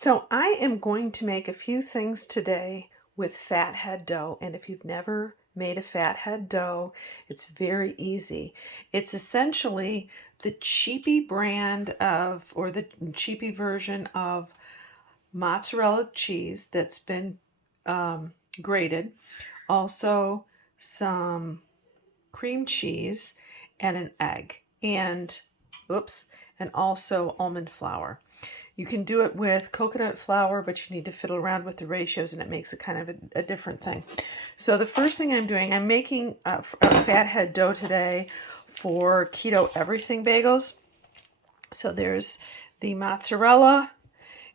So I am going to make a few things today with fathead dough. And if you've never made a fathead dough, it's very easy. It's essentially the cheapy brand of, or the cheapy version of mozzarella cheese that's been grated. Also some cream cheese and an egg and, and also almond flour. You can do it with coconut flour, but you need to fiddle around with the ratios and it makes it kind of a different thing. So the first thing I'm doing, I'm making a fathead dough today for keto everything bagels. So there's the mozzarella,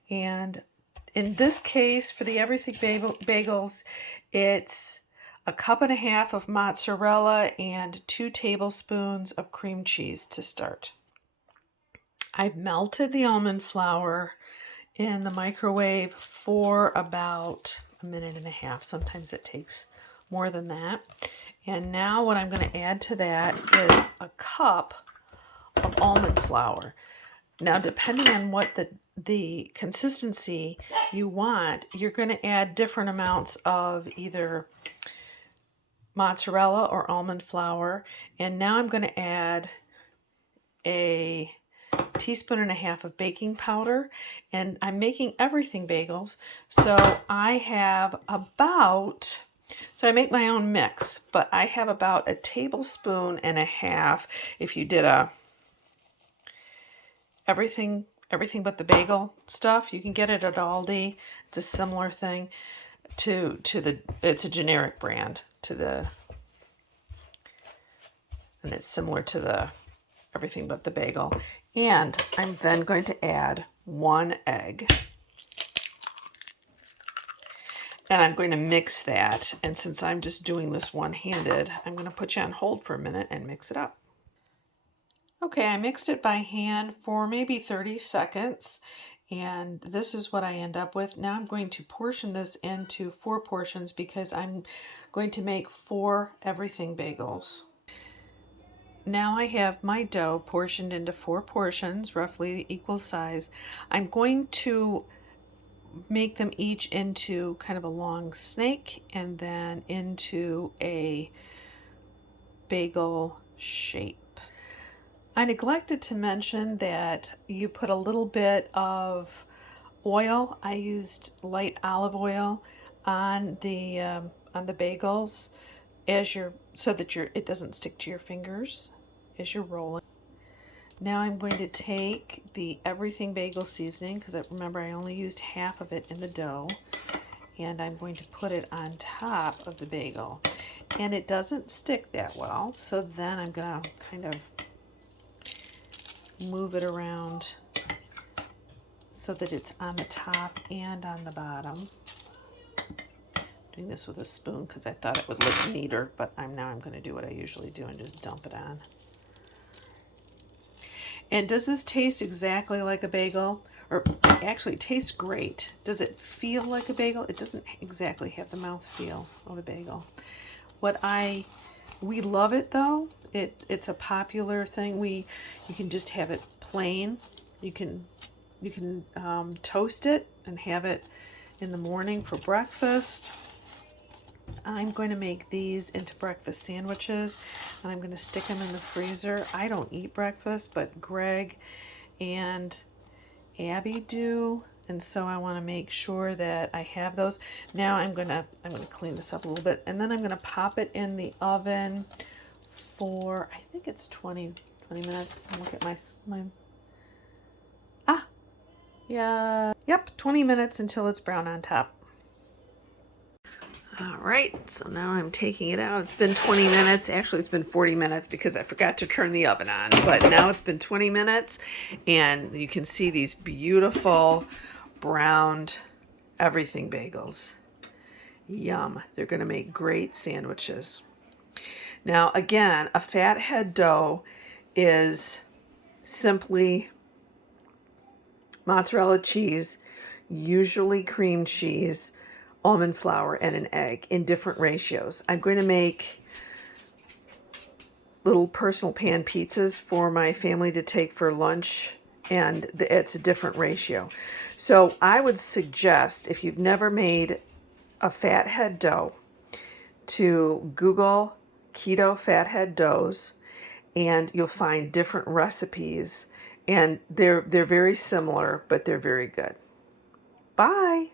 and in this case for the everything bagels, it's a cup and a half of mozzarella and 2 tablespoons of cream cheese to start. I've melted the almond flour in the microwave for about a minute and a half. Sometimes it takes more than that. And now what I'm going to add to that is a cup of almond flour. Now, depending on what the consistency you want, you're going to add different amounts of either mozzarella or almond flour. And now I'm going to add a teaspoon and a half of baking powder, and I'm making everything bagels, so I have about, so I make my own mix, but I have about a tablespoon and a half. If you did a everything but the bagel stuff, you can get it at Aldi. It's a similar thing to the, it's a generic brand to the, and it's similar to the everything but the bagel. And I'm then going to add 1 egg. And I'm going to mix that. And since I'm just doing this one-handed, I'm going to put you on hold for a minute and mix it up. Okay, I mixed it by hand for maybe 30 seconds. And this is what I end up with. Now I'm going to portion this into 4 portions because I'm going to make 4 everything bagels. Now I have my dough portioned into 4 portions, roughly equal size. I'm going to make them each into kind of a long snake and then into a bagel shape. I neglected to mention that you put a little bit of oil. I used light olive oil on the bagels so that it doesn't stick to your fingers as you're rolling. Now I'm going to take the everything bagel seasoning, because remember I only used half of it in the dough, and I'm going to put it on top of the bagel. And it doesn't stick that well, so then I'm going to kind of move it around so that it's on the top and on the bottom. Doing this with a spoon because I thought it would look neater, but now I'm going to do what I usually do and just dump it on. And does this taste exactly like a bagel? Or actually, it tastes great. Does it feel like a bagel? It doesn't exactly have the mouthfeel of a bagel. We love it though. It's a popular thing. You can just have it plain. You can toast it and have it in the morning for breakfast. I'm going to make these into breakfast sandwiches, and I'm going to stick them in the freezer. I don't eat breakfast, but Greg and Abby do, and so I want to make sure that I have those. Now I'm going to clean this up a little bit, and then I'm going to pop it in the oven for, I think it's 20 minutes. Look at yep, 20 minutes until it's brown on top. All right, so now I'm taking it out. It's been 20 minutes. Actually, it's been 40 minutes because I forgot to turn the oven on. But now it's been 20 minutes, and you can see these beautiful browned everything bagels. Yum. They're going to make great sandwiches. Now, again, a fathead dough is simply mozzarella cheese, usually cream cheese, almond flour, and an egg in different ratios. I'm going to make little personal pan pizzas for my family to take for lunch and it's a different ratio. So I would suggest, if you've never made a fathead dough, to Google keto fathead doughs, and you'll find different recipes, and they're very similar, but they're very good. Bye.